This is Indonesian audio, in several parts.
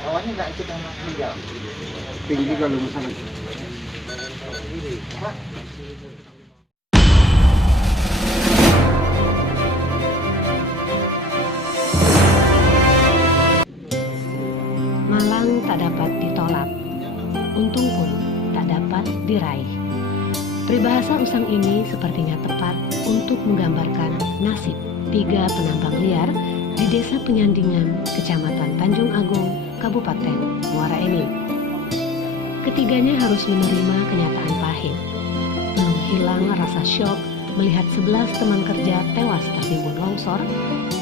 Awalnya nggak ikut yang meninggal. Tinggi kalau misalnya. Apa? Malang tak dapat ditolak, untung pun tak dapat diraih. Peribahasa usang ini sepertinya tepat untuk menggambarkan nasib 3 penambang liar di Desa Penyandingan, Kecamatan Tanjung Agung, Kabupaten Muara Enim. Ketiganya harus menerima kenyataan pahit. Belum hilang rasa syok melihat 11 teman kerja tewas tertimbun longsor.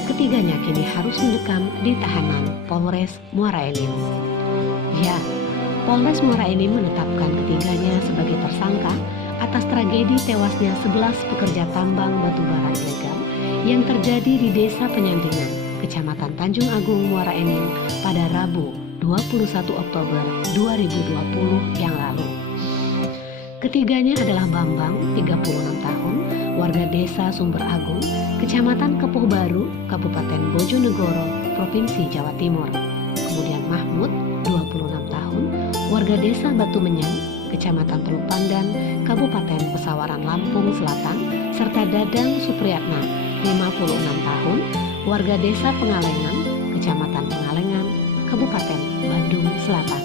Ketiganya kini harus mendekam di tahanan Polres Muara Enim. Ya, Polres Muara Enim menetapkan ketiganya sebagai tersangka atas tragedi tewasnya 11 pekerja tambang batubara ilegal yang terjadi di Desa Penyandingan, Kecamatan Tanjung Agung, Muara Enim pada Rabu 21 Oktober 2020 yang lalu. Ketiganya adalah Bambang, 36 tahun, warga Desa Sumber Agung, Kecamatan Kepuh Baru, Kabupaten Bojonegoro, Provinsi Jawa Timur. Kemudian Mahmud, 26 tahun, warga Desa Batu Menyang, Kecamatan Teluk Pandan, Kabupaten Pesawaran Lampung Selatan, serta Dadang Supriyatna, 56 tahun, warga Desa Pengalengan, Kecamatan Pengalengan, Kabupaten Bandung Selatan.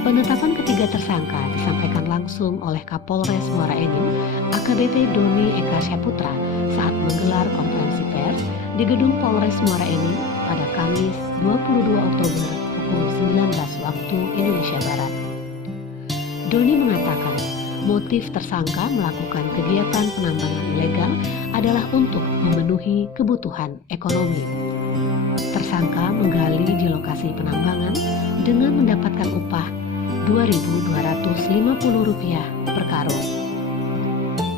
Penetapan ketiga tersangka disampaikan langsung oleh Kapolres Muara Enim, AKBP Doni Eka Syaputra saat menggelar konferensi pers di Gedung Polres Muara Enim pada Kamis 22 Oktober pukul 19 waktu Indonesia Barat. Doni mengatakan motif tersangka melakukan kegiatan penambangan ilegal adalah untuk memenuhi kebutuhan ekonomi. Tersangka menggali di lokasi penambangan dengan mendapatkan upah Rp2.250 per karung.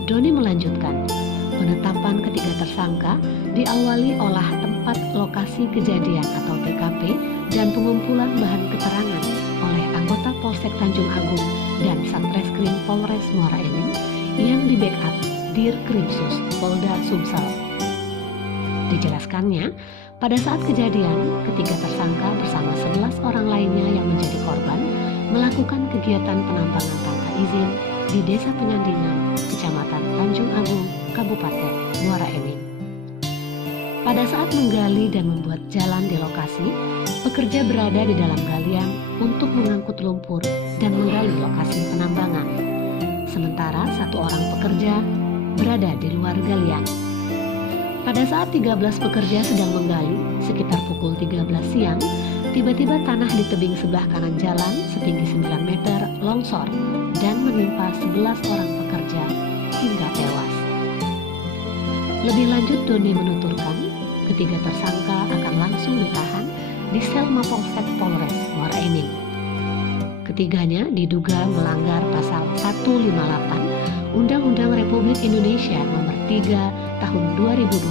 Doni melanjutkan, penetapan ketiga tersangka diawali olah tempat lokasi kejadian atau TKP dan pengumpulan bahan keterangan oleh anggota Polsek Tanjung Agung dan Satreskrim Polres Muara Enim yang di-backup Dirkrimsus Polda Sumsel. Dijelaskannya, pada saat kejadian, ketiga tersangka bersama 11 orang lainnya yang menjadi korban melakukan kegiatan penambangan tanpa izin di Desa Penyandingan, Kecamatan Tanjung Agung, Kabupaten Muara Enim. Pada saat menggali dan membuat jalan di lokasi, pekerja berada di dalam galian untuk mengangkut lumpur dan menggali lokasi penambangan. Sementara satu orang pekerja berada di luar galian. Pada saat 13 pekerja sedang menggali, sekitar pukul 13 siang, tiba-tiba tanah di tebing sebelah kanan jalan setinggi 9 meter longsor dan menimpa 11 orang pekerja hingga tewas. Lebih lanjut, Doni menuturkan, ketiga tersangka akan langsung ditahan di sel Mapolsek Polres Muara Enim. Ketiganya diduga melanggar pasal 158 Undang-Undang Republik Indonesia Nomor 3 Tahun 2020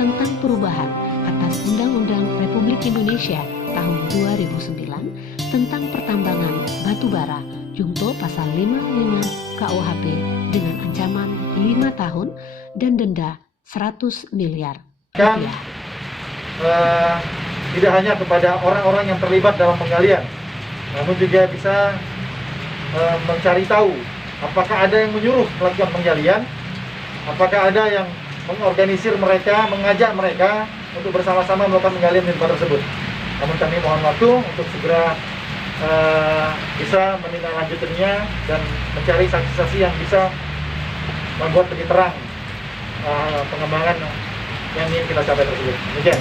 tentang perubahan atas Undang-Undang Republik Indonesia Tahun 2009 tentang pertambangan batubara Junto Pasal 55 KUHP dengan ancaman 5 tahun dan denda 100 miliar rupiah. Tidak hanya kepada orang-orang yang terlibat dalam penggalian, namun juga bisa mencari tahu apakah ada yang menyuruh melakukan penggalian, apakah ada yang mengorganisir mereka, mengajak mereka untuk bersama-sama melakukan penggalian di tempat tersebut. Namun kami mohon waktu untuk segera bisa menindaklanjutinya dan mencari saksi-saksi yang bisa membuat lebih terang pengembangan yang ingin kita capai tersebut. Demikian.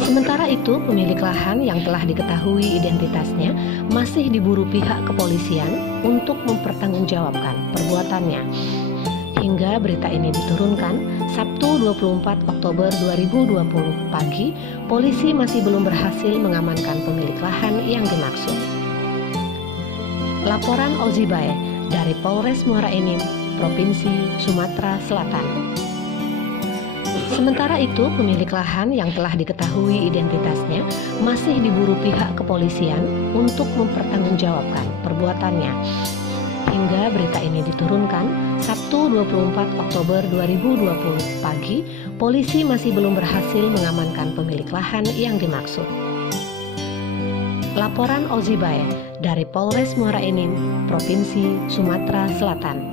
Sementara itu, pemilik lahan yang telah diketahui identitasnya masih diburu pihak kepolisian untuk mempertanggungjawabkan perbuatannya. Hingga berita ini diturunkan, Sabtu 24 Oktober 2020 pagi, polisi masih belum berhasil mengamankan pemilik lahan yang dimaksud. Laporan Ozibae dari Polres Muara Enim, Provinsi Sumatera Selatan. Sementara itu, pemilik lahan yang telah diketahui identitasnya masih diburu pihak kepolisian untuk mempertanggungjawabkan perbuatannya. Hingga berita ini diturunkan, Sabtu 24 Oktober 2020 pagi, polisi masih belum berhasil mengamankan pemilik lahan yang dimaksud. Laporan Ozibae dari Polres Muara Enim, Provinsi Sumatera Selatan.